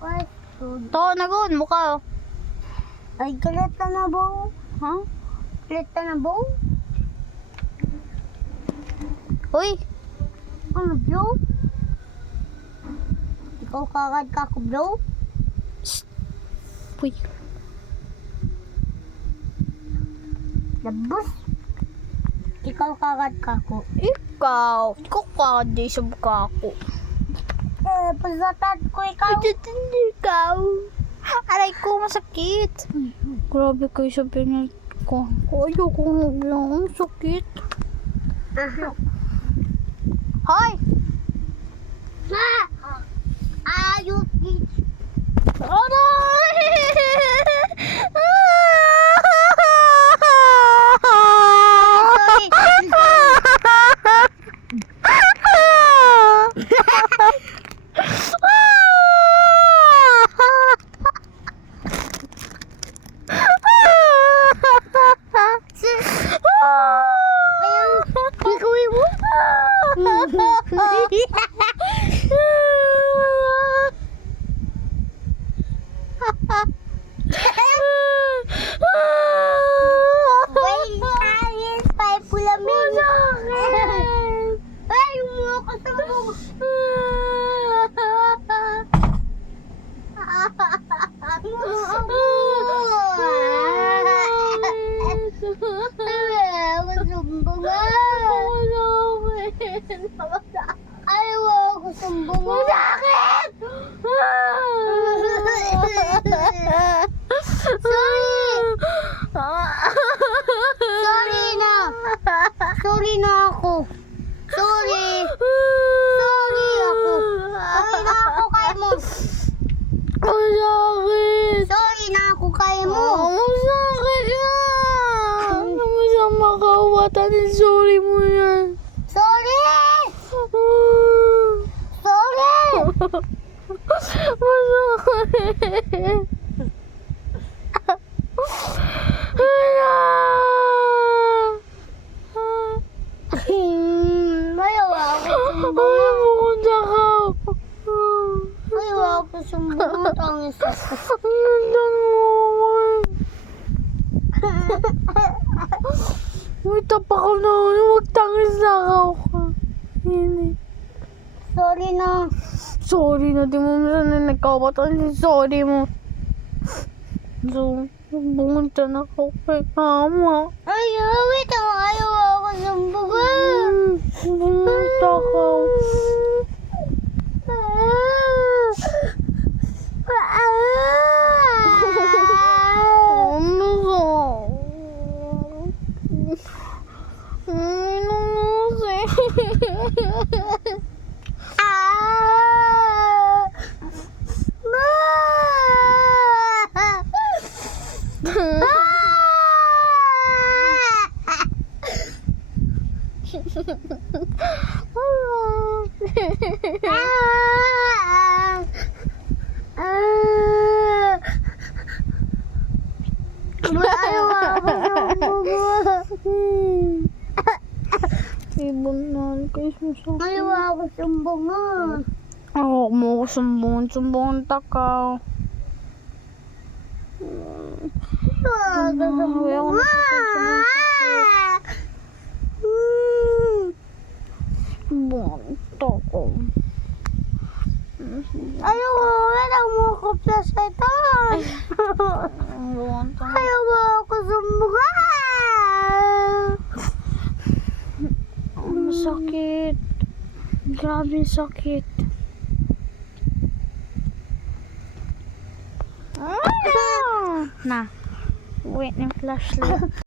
Fast food. To, nagon, mukha. Ay, galit na bo. Ha? Galit na bo. Uy, Ano, bro? Ikaw kagad ka ko, bro? uy. Labos. Ikaw kagad ka ko. Ikaw ka di sa mukha ko. Pasatan ko ikaw. Ikaw. Aray ko, masakit. Grabe kayo sa pinag ko. Ayoko lang, sakit. Hoy! Ayok dito. Aray! Ikaw mo? Wait, ayos pa pulamin. Ay, mo ko sa mo. Ayaw ako sumbong. Masakit! Sorry na. Sorry na ako. Sorry. Sorry ako. Sorry na ako kay mo. Masakit! Sorry na ako kay mo. Masakit na! Masang makawatan. Sorry mo yan. Sorry! Sorry! Masakit! Ayaw ako sumbong. Ay, pumunta ka. Ayaw ako sumbong. Tangis ako. Nandan mo ako. May tapak ko na. Huwag tangis na ako. Sorry na. Sorry na. Di mo na nagkawatan. Sorry mo. So, pumunta na ako kay mama. Ayaw, wait ako. Ayaw ako sumbong. Pumunta ka. Ayaw ako sumbong. Ibon na kayo susunod. Ayaw ako sumbong. Ako mo ko sumbong takaw. Bunta ko. Ayaw mo ako sa ito. Ayaw ako sumbong. Sakit. Grabe sakit. Na. Wait ng flashlight.